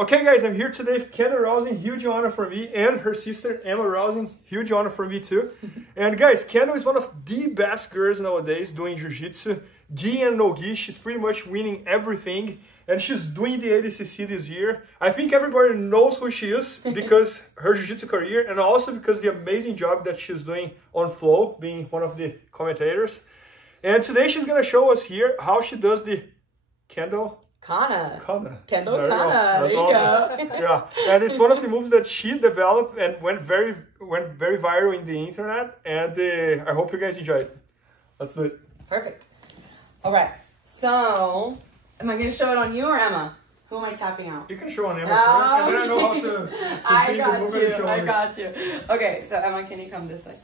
Okay guys, I'm here today with Kendall Reusing, huge honor for me, and her sister Emma Reusing, huge honor for me too. And guys, Kendall is one of the best girls nowadays doing Jiu-Jitsu. Gi and no gi, she's pretty much winning everything, and she's doing the ADCC this year. I think everybody knows who she is because her Jiu-Jitsu career, and also because the amazing job that she's doing on Flow, being one of the commentators. And today she's gonna show us here how she does the Kendall-Cana. Kendall-Cana. There you awesome. go. Yeah, and it's one of the moves that she developed and went very viral in the internet. And I hope you guys enjoy it. Let's do it. Perfect. All right. So, am I going to show it on you or Emma? Who am I tapping out? You can show on Emma first, and then I know how to I got you. Okay, so Emma, can you come this way?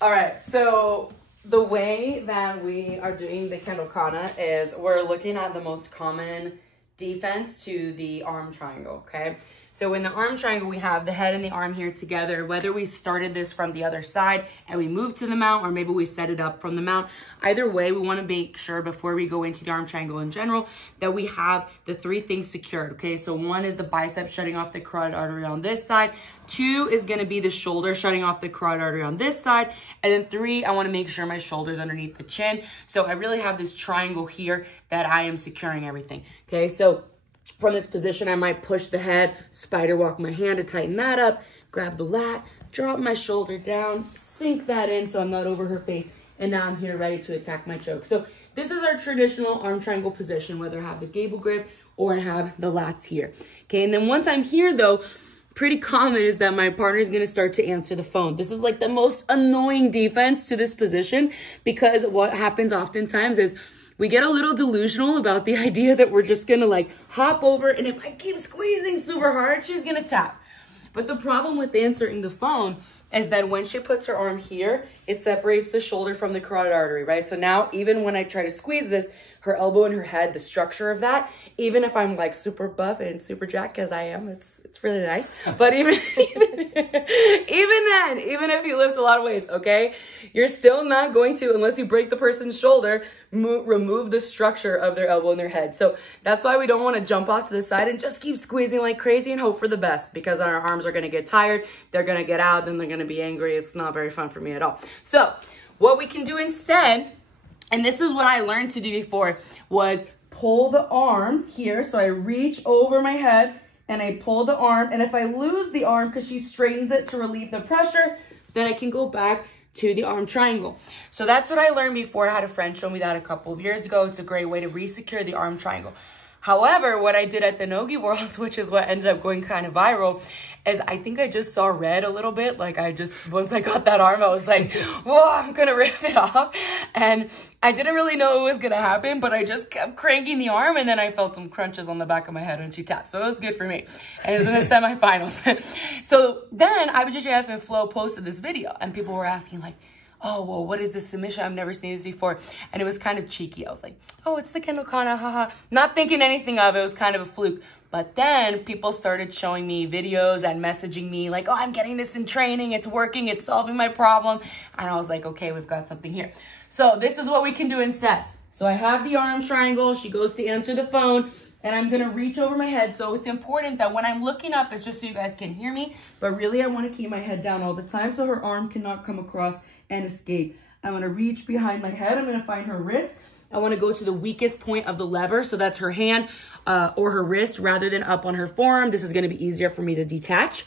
All right. So the way that we are doing the Kendall-Cana is we're looking at the most common defense to the arm triangle, okay? So in the arm triangle, we have the head and the arm here together. Whether we started this from the other side and we moved to the mount, or maybe we set it up from the mount, either way, we want to make sure before we go into the arm triangle in general that we have the three things secured, okay? So one is the bicep shutting off the carotid artery on this side. Two is going to be the shoulder shutting off the carotid artery on this side. And then three, I want to make sure my shoulder's underneath the chin. So I really have this triangle here that I am securing everything, okay? So from this position, I might push the head, spider walk my hand to tighten that up, grab the lat, drop my shoulder down, sink that in so I'm not over her face, and now I'm here ready to attack my choke. So this is our traditional arm triangle position, whether I have the gable grip or I have the lats here. Okay, and then once I'm here though, pretty common is that my partner is going to start to answer the phone. This is like the most annoying defense to this position, because what happens oftentimes is we get a little delusional about the idea that we're just gonna like hop over, and if I keep squeezing super hard, she's gonna tap. But the problem with answering the phone is that when she puts her arm here, it separates the shoulder from the carotid artery, right? So now even when I try to squeeze this, her elbow and her head, the structure of that, even if I'm like super buff and super jacked, because I am, it's really nice. But even then, even if you lift a lot of weights, okay, you're still not going to, unless you break the person's shoulder, remove the structure of their elbow and their head. So that's why we don't want to jump off to the side and just keep squeezing like crazy and hope for the best, because our arms are going to get tired, they're going to get out, then they're going to be angry. It's not very fun for me at all. So what we can do instead, and this is what I learned to do before, was pull the arm here. So I reach over my head and I pull the arm. And if I lose the arm because she straightens it to relieve the pressure, then I can go back to the arm triangle. So that's what I learned before. I had a friend show me that a couple of years ago. It's a great way to re-secure the arm triangle. However, what I did at the Nogi Worlds, which is what ended up going kind of viral, is I think I just saw red a little bit. Like once I got that arm, I was like, whoa, I'm gonna rip it off. And I didn't really know what was gonna happen, but I just kept cranking the arm, and then I felt some crunches on the back of my head when she tapped. So it was good for me. And it was in the semifinals. So then IBJJF and Flow posted this video, and people were asking like, oh, well, what is this submission? I've never seen this before. And it was kind of cheeky. I was like, oh, it's the Kendall-Cana, haha. Not thinking anything of it. It was kind of a fluke. But then people started showing me videos and messaging me like, oh, I'm getting this in training. It's working. It's solving my problem. And I was like, okay, we've got something here. So this is what we can do instead. So I have the arm triangle. She goes to answer the phone, and I'm going to reach over my head. So it's important that when I'm looking up, it's just so you guys can hear me. But really, I want to keep my head down all the time so her arm cannot come across and escape. I'm going to reach behind my head. I'm going to find her wrist. I want to go to the weakest point of the lever. So that's her hand or her wrist rather than up on her forearm. This is going to be easier for me to detach.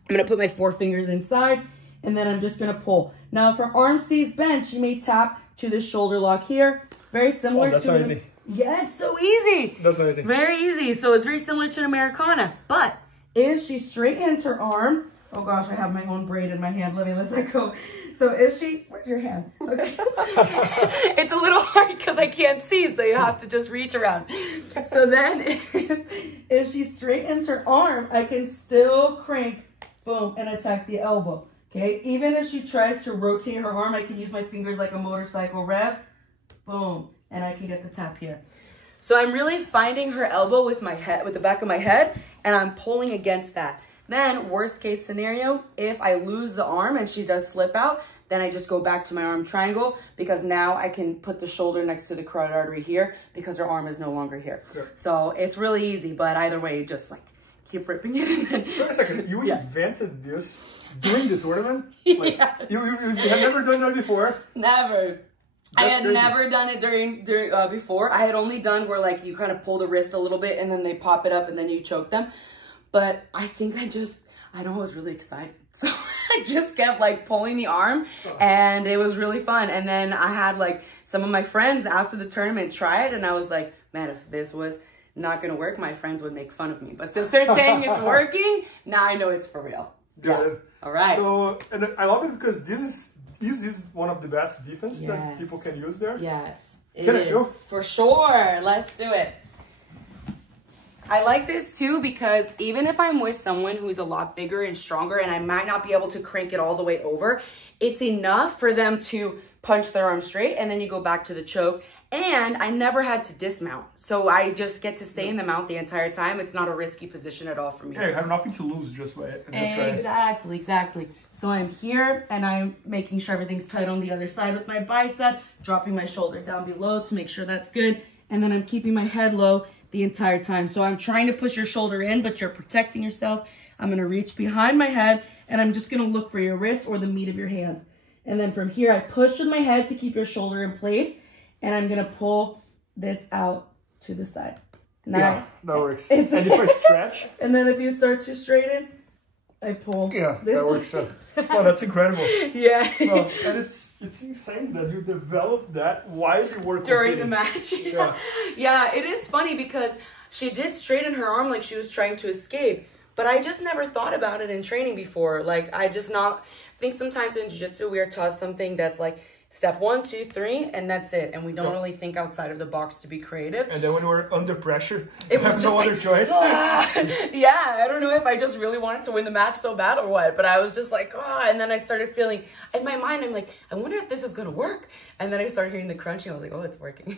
I'm going to put my 4 fingers inside, and then I'm just going to pull. Now, if her arm stays bent, she may tap to the shoulder lock here. Very similar to... That's so easy. Yeah, it's so easy. That's so easy. Very easy. So it's very similar to an Americana. But if she straightens her arm... Oh gosh, I have my own braid in my hand. Let me let that go. So if she... Where's your hand? Okay. It's a little hard because I can't see, so you have to just reach around. So then if she straightens her arm, I can still crank, boom, and attack the elbow. Okay? Even if she tries to rotate her arm, I can use my fingers like a motorcycle rev. Boom. And I can get the tap here. So I'm really finding her elbow with my head, with the back of my head, and I'm pulling against that. Then, worst case scenario, if I lose the arm and she does slip out, then I just go back to my arm triangle, because now I can put the shoulder next to the carotid artery here because her arm is no longer here. Sure. So it's really easy, but either way, just like keep ripping it. And then, so it's like you invented this during the tournament? Like, yes. you had never done that before? Never. I had crazy. never done it during before. I had only done where like you kind of pull the wrist a little bit and then they pop it up and then you choke them. But I think I know I was really excited. So I just kept like pulling the arm and it was really fun. And then I had like some of my friends after the tournament try it and I was like, man, if this was not going to work, my friends would make fun of me. But since they're saying it's working, now I know it's for real. Got it. All right. So, and I love it because this is one of the best defense that people can use there. Yes, it Can is. For sure. Let's do it. I like this too because even if I'm with someone who's a lot bigger and stronger and I might not be able to crank it all the way over, it's enough for them to punch their arm straight and then you go back to the choke. And I never had to dismount. So I just get to stay in the mount the entire time. It's not a risky position at all for me. Yeah, you have nothing to lose just by it. Exactly. So I'm here and I'm making sure everything's tight on the other side with my bicep, dropping my shoulder down below to make sure that's good. And then I'm keeping my head low the entire time. So I'm trying to push your shoulder in, but you're protecting yourself. I'm gonna reach behind my head and I'm just gonna look for your wrist or the meat of your hand. And then from here, I push with my head to keep your shoulder in place. And I'm gonna pull this out to the side. Nice. Yeah, that works. And if I stretch. And then if you start to straighten, I pull. Yeah, this. that works. Oh, that's incredible. Yeah. Well, and it's insane that you developed that while you were during the match. Yeah. Yeah, it is funny because she did straighten her arm like she was trying to escape. But I just never thought about it in training before. Like, I think sometimes in jiu-jitsu we are taught something that's like, step 1, 2, 3, and that's it. And we don't really think outside of the box to be creative. And then when we're under pressure, it you was have just no other choice. Yeah, I don't know if I just really wanted to win the match so bad or what, but I was just like, and then I started feeling, in my mind, I'm like, I wonder if this is going to work. And then I started hearing the crunching. I was like, oh, it's working.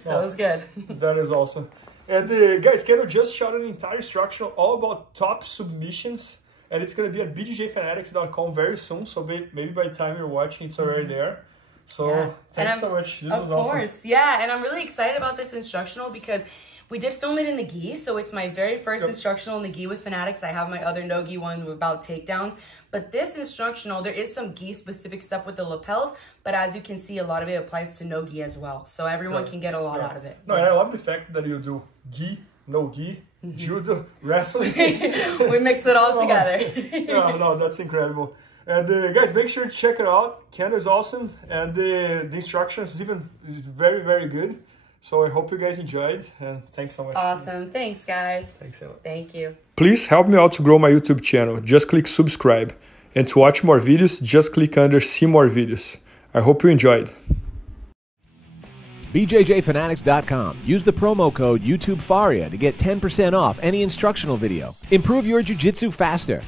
So it was good. That is awesome. And guys, Kendall just shot an entire instructional all about top submissions. And it's going to be at bjjfanatics.com very soon. So maybe by the time you're watching, it's already there. So thanks so much. This was awesome. Of course. Yeah. And I'm really excited about this instructional because we did film it in the gi. So it's my very first instructional in the gi with Fanatics. I have my other no gi one about takedowns. But this instructional, there is some gi specific stuff with the lapels. But as you can see, a lot of it applies to no gi as well. So everyone can get a lot out of it. No, and I love the fact that you do gi, no gi, judo, wrestling. We mix it all together. No, that's incredible. And guys, make sure to check it out. Kendall is awesome, and the instructions is very, very good. So I hope you guys enjoyed, and thanks so much. Awesome. Thanks, guys. Thanks so much. Thank you. Please help me out to grow my YouTube channel. Just click subscribe. And to watch more videos, just click under see more videos. I hope you enjoyed. BJJFanatics.com. Use the promo code YouTube Faria to get 10% off any instructional video. Improve your jiu-jitsu faster.